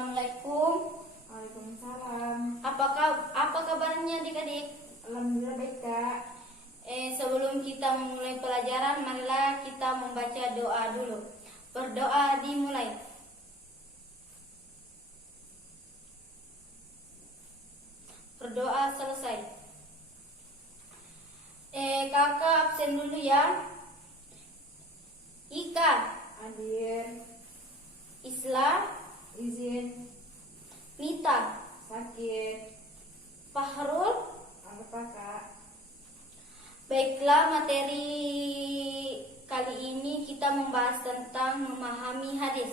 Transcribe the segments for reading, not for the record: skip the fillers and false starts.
Assalamualaikum. Waalaikumsalam. Apa kabarnya adik-adik? Alhamdulillah baik, Kak. Sebelum kita memulai pelajaran, marilah kita membaca doa dulu. Berdoa dimulai. Berdoa selesai. Kakak absen dulu ya. Ika, Hadir. Isla, Izin. Mita, Sakit. Fahrul. Apa, Kak? Baiklah, materi kali ini kita membahas tentang memahami hadis.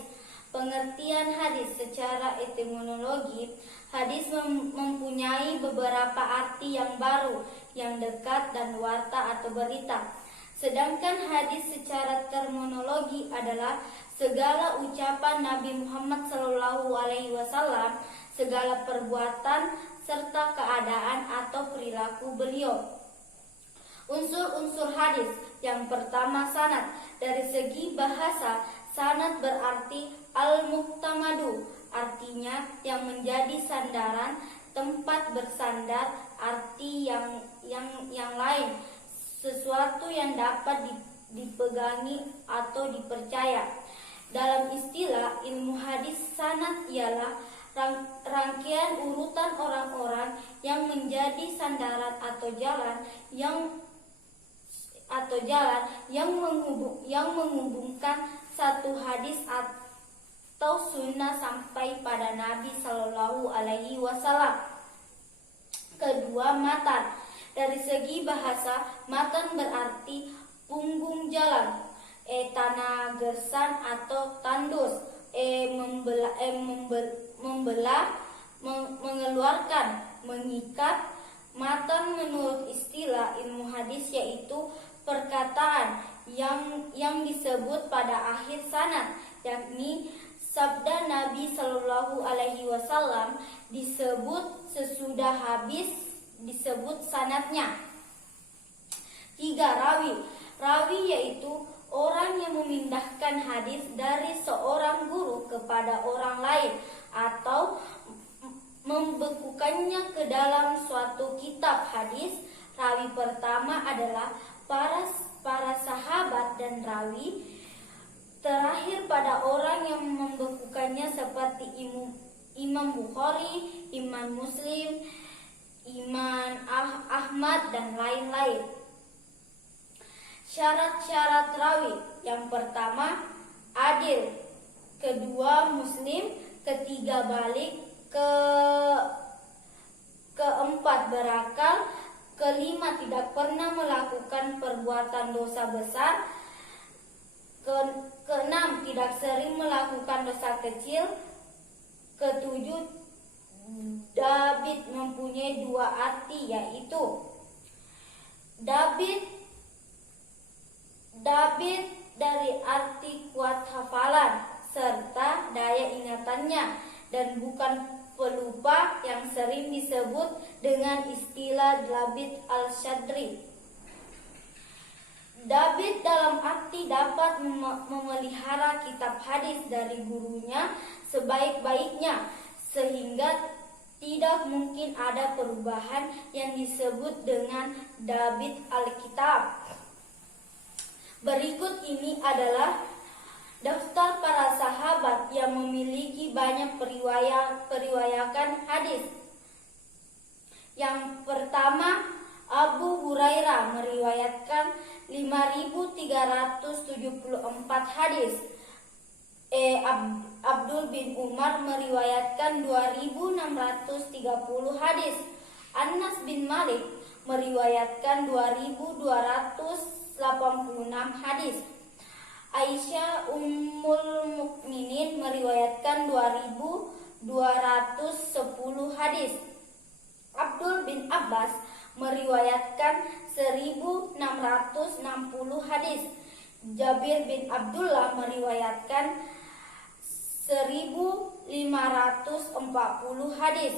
Pengertian hadis secara etimologi, hadis mempunyai beberapa arti yang baru, yang dekat dan warta atau berita. Sedangkan hadis secara terminologi adalah segala ucapan Nabi Muhammad SAW, segala perbuatan serta keadaan atau perilaku beliau. Unsur-unsur hadis. Yang pertama, sanad. Dari segi bahasa, sanad berarti al-muqtamadu, artinya yang menjadi sandaran, tempat bersandar, arti yang lain, sesuatu yang dapat dipegangi atau dipercaya. Dalam istilah ilmu hadis, sanad ialah rangkaian urutan orang-orang yang menjadi sandaran atau jalan yang menghubungkan satu hadis atau sunnah sampai pada Nabi Shallallahu Alaihi Wasallam. Kedua, matan. Dari segi bahasa, matan berarti punggung jalan, tanah gersan atau tandus, mengeluarkan, mengikat. Matan menurut istilah ilmu hadis yaitu perkataan yang disebut pada akhir sanad, yakni sabda Nabi Shallallahu Alaihi Wasallam disebut sesudah habis disebut sanadnya. Tiga, rawi. Rawi yaitu orang yang memindahkan hadis dari seorang guru kepada orang lain atau membekukannya ke dalam suatu kitab hadis. Rawi pertama adalah para sahabat dan rawi terakhir pada orang yang membekukannya seperti Imam Bukhari, Imam Muslim, Imam Ahmad dan lain-lain. Syarat-syarat rawi. Yang pertama, adil. Kedua, muslim. Ketiga, balik. Keempat, berakal. Kelima, tidak pernah melakukan perbuatan dosa besar. Keenam, tidak sering melakukan dosa kecil. Ketujuh, David mempunyai dua arti, yaitu David dari arti kuat hafalan serta daya ingatannya, dan bukan pelupa yang sering disebut dengan istilah David al-Shadri. David dalam arti dapat memelihara kitab hadis dari gurunya sebaik-baiknya, sehingga tidak mungkin ada perubahan yang disebut dengan David al-Kitab. Berikut ini adalah daftar para sahabat yang memiliki banyak periwayakan hadis. Yang pertama, Abu Hurairah meriwayatkan 5.374 hadis. Abdul bin Umar meriwayatkan 2.630 hadis. Anas bin Malik meriwayatkan 2.286 hadis. Aisyah Ummul Mukminin meriwayatkan 2.210 hadis. Abdul bin Abbas meriwayatkan 1.660 hadis. Jabir bin Abdullah meriwayatkan 1.540 hadis.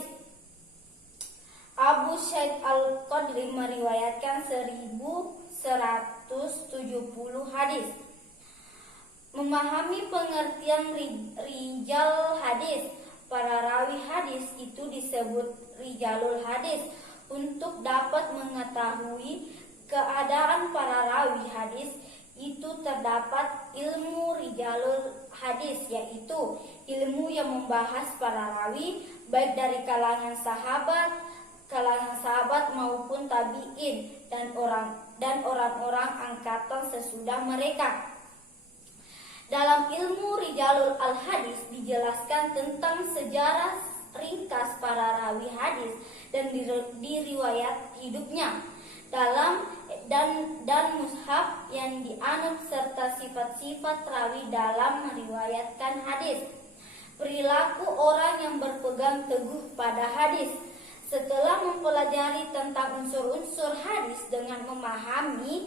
Abu Sa'id Al-Khudri meriwayatkan 1.170 hadis. Memahami pengertian rijal hadis. para rawi hadis itu disebut rijalul hadis. Untuk dapat mengetahui keadaan para rawi hadis itu terdapat ilmu rijalul hadis, yaitu ilmu yang membahas para rawi baik dari kalangan sahabat maupun tabi'in dan orang-orang angkatan sesudah mereka. Dalam ilmu rijalul al-hadis dijelaskan tentang sejarah ringkas para rawi hadis dan diriwayat hidupnya dan mushaf yang dianut serta sifat-sifat rawi dalam meriwayatkan hadis. Perilaku orang yang berpegang teguh pada hadis. Setelah mempelajari tentang unsur-unsur hadis dengan memahami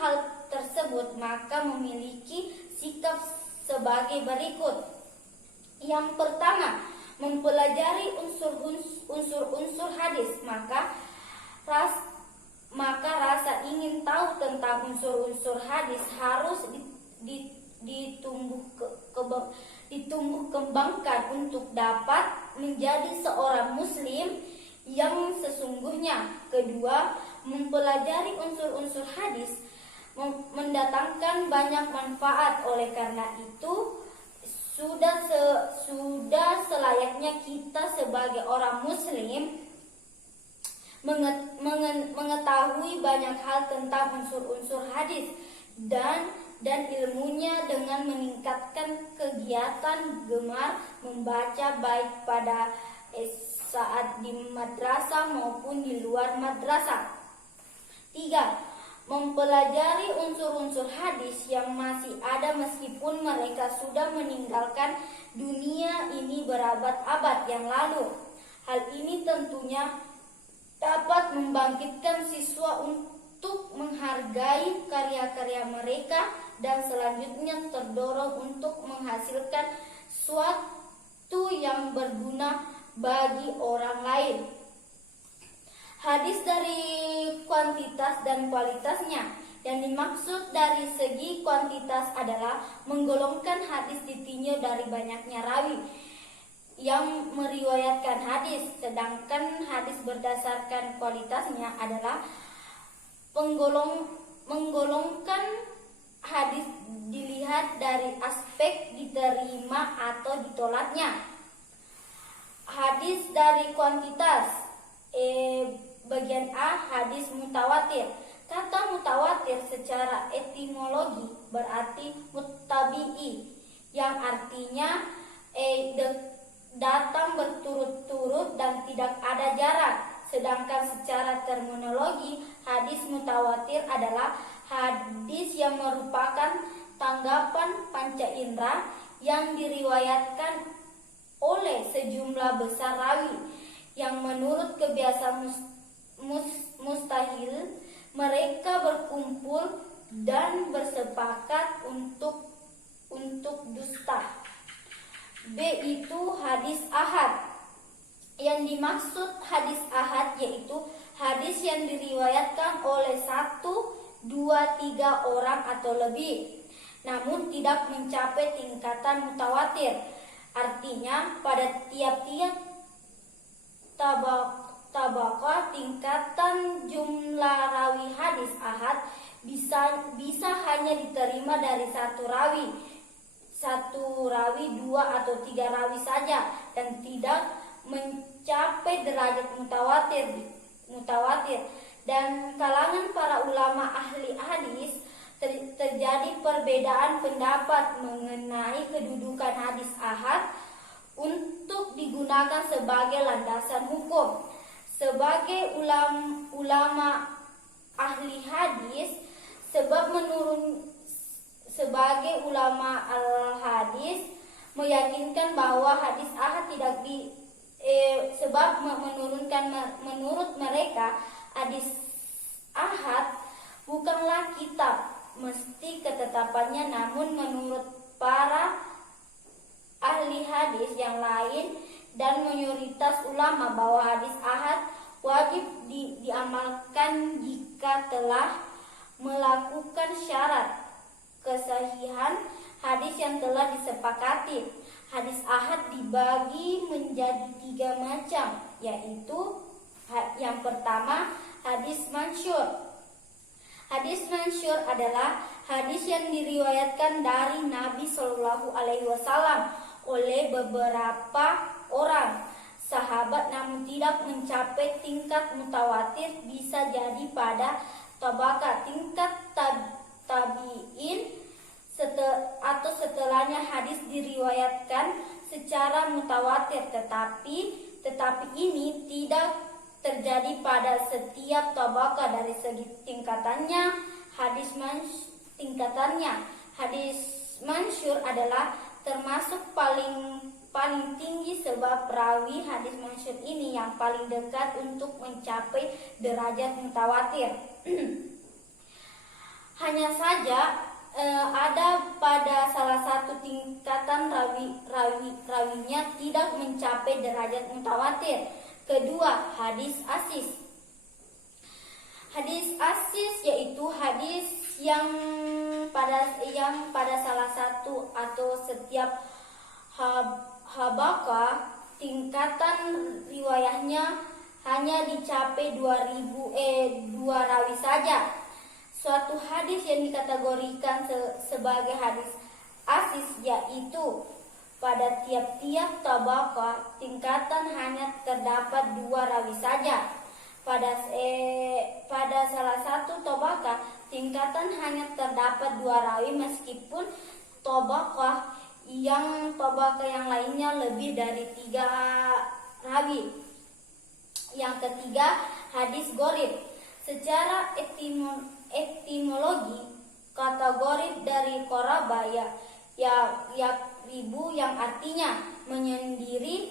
hal tersebut, maka memiliki sikap sebagai berikut. Yang pertama, mempelajari unsur-unsur hadis, maka rasa ingin tahu tentang unsur-unsur hadis harus ditumbuh kembangkan untuk dapat menjadi seorang muslim yang sesungguhnya. Kedua, mempelajari unsur-unsur hadis mendatangkan banyak manfaat. Oleh karena itu sudah selayaknya kita sebagai orang muslim mengetahui banyak hal tentang unsur-unsur hadis dan ilmunya dengan meningkatkan kegiatan gemar membaca baik pada saat di madrasah maupun di luar madrasah. 3. Mempelajari unsur-unsur hadis yang masih ada meskipun mereka sudah meninggalkan dunia ini berabad-abad yang lalu. Hal ini tentunya dapat membangkitkan siswa untuk menghargai karya-karya mereka dan selanjutnya terdorong untuk menghasilkan sesuatu yang berguna bagi orang lain. Hadis dari kuantitas dan kualitasnya. Yang dimaksud dari segi kuantitas adalah menggolongkan hadis ditinjau dari banyaknya rawi yang meriwayatkan hadis, sedangkan hadis berdasarkan kualitasnya adalah menggolongkan hadis dilihat dari aspek diterima atau ditolaknya. Hadis dari kuantitas. Bagian A, hadis mutawatir. Kata mutawatir secara etimologi berarti muttabi'i, yang artinya datang berturut-turut dan tidak ada jarak. Sedangkan secara terminologi, hadis mutawatir adalah hadis yang merupakan tanggapan panca indera yang diriwayatkan oleh sejumlah besar rawi yang menurut kebiasaan mustahil mereka berkumpul dan bersepakat untuk dusta. B itu hadis ahad. Yang dimaksud hadis ahad yaitu hadis yang diriwayatkan oleh 1, 2, 3 orang atau lebih, namun tidak mencapai tingkatan mutawatir. Artinya pada tiap-tiap tabaqah tingkatan jumlah rawi hadis ahad bisa hanya diterima dari satu rawi, 2 atau 3 rawi saja, dan tidak mencapai derajat mutawatir. Dan kalangan para ulama ahli hadis terjadi perbedaan pendapat mengenai kedudukan hadis ahad untuk digunakan sebagai landasan hukum. Sebagai ulama ahli hadis, sebagai ulama al-hadis meyakinkan bahwa hadis ahad menurut mereka hadis ahad bukanlah kitab mesti ketetapannya, namun menurut para ahli hadis yang lain dan mayoritas ulama bahwa hadis ahad wajib diamalkan jika telah melakukan syarat kesahihan hadis yang telah disepakati. Hadis ahad dibagi menjadi 3 macam, yaitu yang pertama hadis mansyur. Hadis mansyur adalah hadis yang diriwayatkan dari Nabi Shallallahu Alaihi Wasallam oleh beberapa orang sahabat, namun tidak mencapai tingkat mutawatir, bisa jadi pada tabaqat tingkat tabi'in atau setelahnya. Hadis diriwayatkan secara mutawatir, tetapi ini tidak terjadi pada setiap tabaqah dari segi tingkatannya. Hadis mansyur adalah termasuk paling tinggi, sebab perawi hadis mansyur ini yang paling dekat untuk mencapai derajat mutawatir. Hanya saja ada pada salah satu tingkatan rawinya tidak mencapai derajat mutawatir. Kedua, hadis asis. Hadis asis yaitu hadis yang pada salah satu atau setiap habaqah tingkatan riwayahnya hanya dicapai 2 rawi saja. Suatu hadis yang dikategorikan sebagai hadis asis yaitu pada tiap-tiap tabaqah tingkatan hanya terdapat 2 rawi saja. Pada salah satu tabaqah tingkatan hanya terdapat 2 rawi, meskipun tabaqah yang lainnya lebih dari 3 rawi. Yang ketiga, hadis gharib. Secara etimologi, kata gharib dari qaraba ribu, yang artinya menyendiri,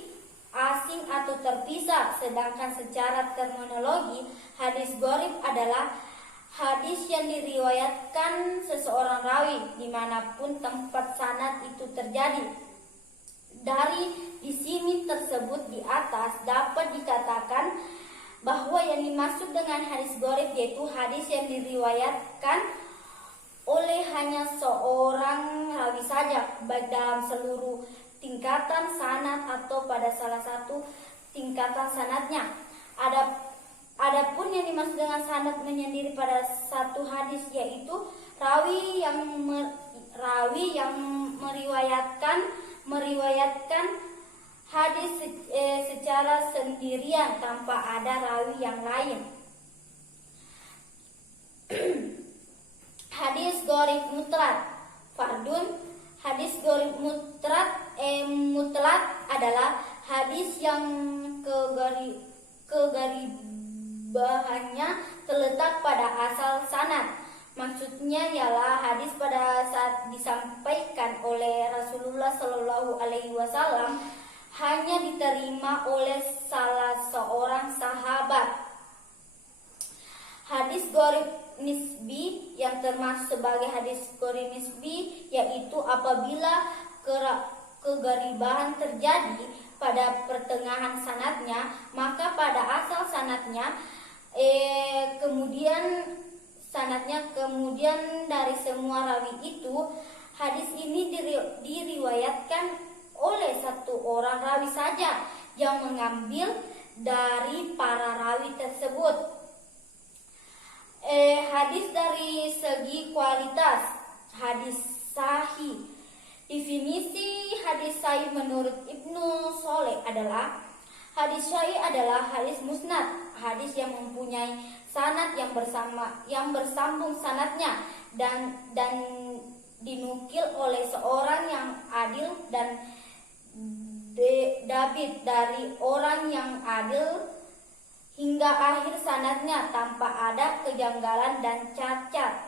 asing atau terpisah. Sedangkan secara terminologi, hadis gharib adalah hadis yang diriwayatkan seseorang rawi dimanapun tempat sanad itu terjadi. Dari di sini tersebut di atas dapat dikatakan bahwa yang dimaksud dengan hadis gharib yaitu hadis yang diriwayatkan oleh hanya seorang rawi saja, baik dalam seluruh tingkatan sanad atau pada salah satu tingkatan sanadnya. Adapun yang dimaksud dengan sanad menyendiri pada satu hadis yaitu rawi yang meriwayatkan hadis secara sendirian tanpa ada rawi yang lain. Hadis gharib mutlak. Fardun. Hadis gharib mutlak adalah hadis yang kegaribahannya terletak pada asal sanad. Maksudnya ialah hadis pada saat disampaikan oleh Rasulullah Shallallahu Alaihi Wasallam hanya diterima oleh salah seorang sahabat. Hadis gharib nisbi yang termasuk sebagai hadis gharib nisbi yaitu apabila kegaribahan terjadi pada pertengahan sanadnya, maka pada asal sanadnya kemudian dari semua rawi itu hadis ini diriwayatkan oleh satu orang rawi saja yang mengambil dari para rawi tersebut. Hadis dari segi kualitas. Hadis sahih. Definisi hadis sahih menurut Ibnu Sholeh adalah hadis sahih adalah hadis musnad, hadis yang mempunyai sanad yang bersambung sanadnya dan dinukil oleh seorang yang adil dan dabit dari orang yang adil hingga akhir sanadnya tanpa ada kejanggalan dan cacat.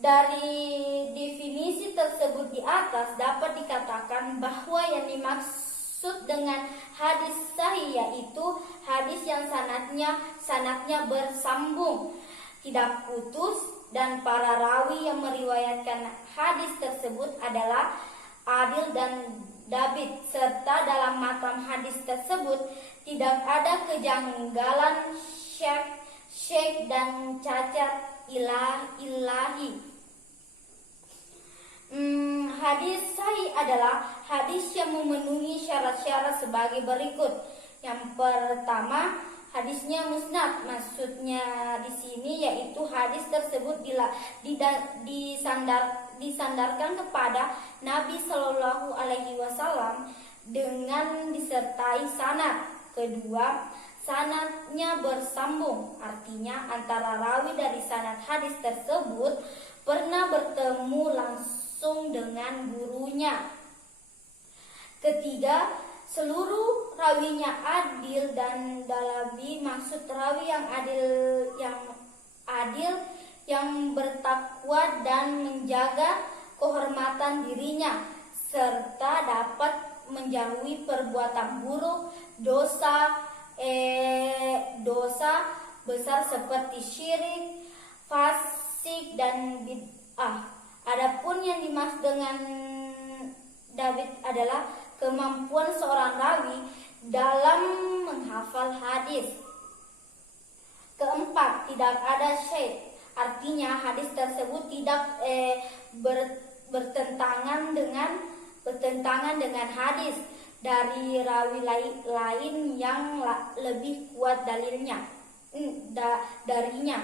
Dari definisi tersebut di atas dapat dikatakan bahwa yang dimaksud dengan hadis sahih yaitu hadis yang sanadnya bersambung, tidak putus, dan para rawi yang meriwayatkan hadis tersebut adalah adil dan dabit, serta dalam matan hadis tersebut tidak ada kejanggalan, syek dan cacat ilahi. Hadis sahih adalah hadis yang memenuhi syarat-syarat sebagai berikut. Yang pertama, hadisnya musnad. Maksudnya di sini yaitu hadis tersebut disandarkan kepada Nabi Shallallahu Alaihi Wasallam dengan disertai sanad. Kedua, sanadnya bersambung, artinya antara rawi dari sanad hadis tersebut pernah bertemu langsung dengan gurunya. Ketiga, seluruh rawinya adil dan dalabi. Maksud rawi yang adil yang bertakwa dan menjaga kehormatan dirinya serta dapat menjauhi perbuatan buruk, dosa besar seperti syirik, fasik dan bid'ah. Adapun yang dimaksud dengan David adalah kemampuan seorang rawi dalam menghafal hadis. Keempat, tidak ada syait, artinya hadis tersebut tidak bertentangan dengan hadis dari rawi lain yang lebih kuat dalilnya darinya.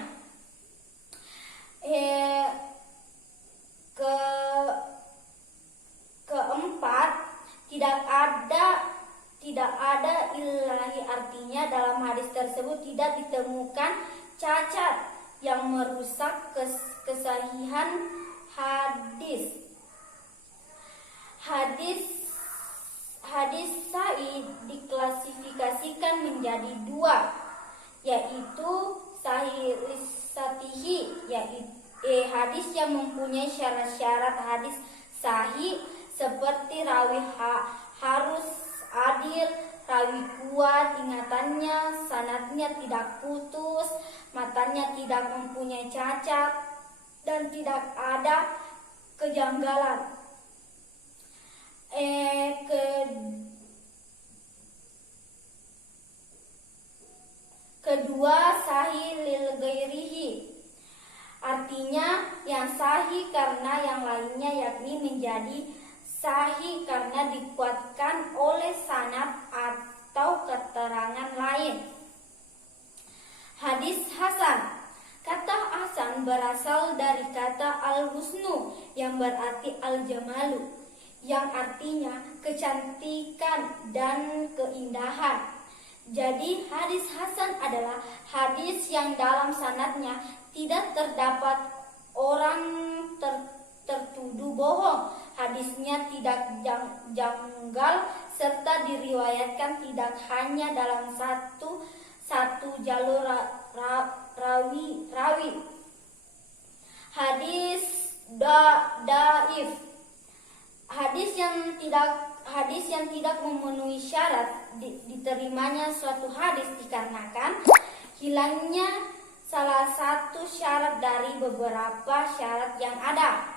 Keempat, tidak ada ilahi, artinya dalam hadis tersebut tidak ditemukan cacat yang merusak kesahihan hadis. Hadis sahih diklasifikasikan menjadi dua, yaitu sahih satihi, yaitu hadis yang mempunyai syarat-syarat hadis sahih seperti rawi harus adil, rawi kuat ingatannya, sanadnya tidak putus, matanya tidak mempunyai cacat, dan tidak ada kejanggalan. Kedua, sahih lil ghairihi, artinya yang sahih karena yang lainnya, yakni menjadi sahih karena dikuatkan oleh sanad atau keterangan lain. Hadis hasan. Kata hasan berasal dari kata al-husnu yang berarti al-jamalu, yang artinya kecantikan dan keindahan. Jadi hadis hasan adalah hadis yang dalam sanadnya tidak terdapat orang tertuduh bohong, hadisnya tidak janggal, serta diriwayatkan tidak hanya dalam satu jalur rawi. Hadis daif. Hadis yang tidak memenuhi syarat diterimanya suatu hadis dikarenakan hilangnya salah satu syarat dari beberapa syarat yang ada.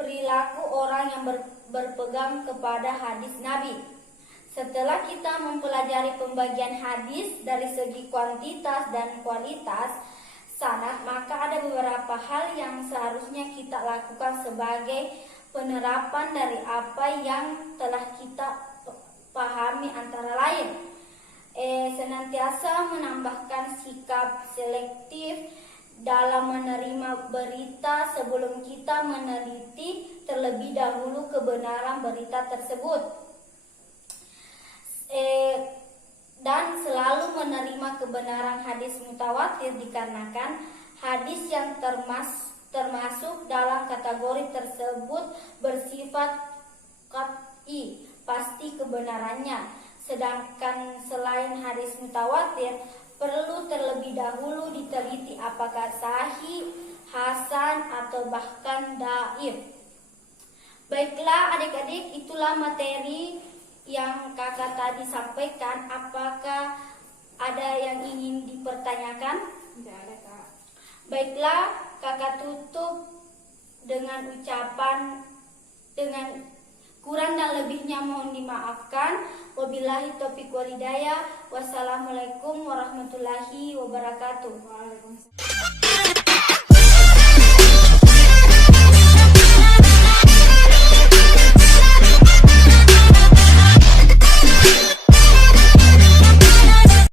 Perilaku orang yang berpegang kepada hadis Nabi. Setelah kita mempelajari pembagian hadis dari segi kuantitas dan kualitas sanad, maka ada beberapa hal yang seharusnya kita lakukan sebagai penerapan dari apa yang telah kita pahami, antara lain senantiasa menambahkan sikap selektif dalam menerima berita sebelum kita meneliti terlebih dahulu kebenaran berita tersebut, dan selalu menerima kebenaran hadis mutawatir dikarenakan hadis yang termasuk dalam kategori tersebut bersifat qat'i, pasti kebenarannya. Sedangkan selain hadis mutawatir perlu terlebih dahulu diteliti apakah sahih, hasan, atau bahkan dhaif. Baiklah adik-adik, itulah materi yang kakak tadi sampaikan. Apakah ada yang ingin dipertanyakan? Tidak ada, Kak. Baiklah, kakak tutup dengan ucapan, dengan kurang dan lebihnya mohon dimaafkan. Wabillahi taufiq wal hidayah. Wassalamualaikum warahmatullahi wabarakatuh. Waalaikumsalam.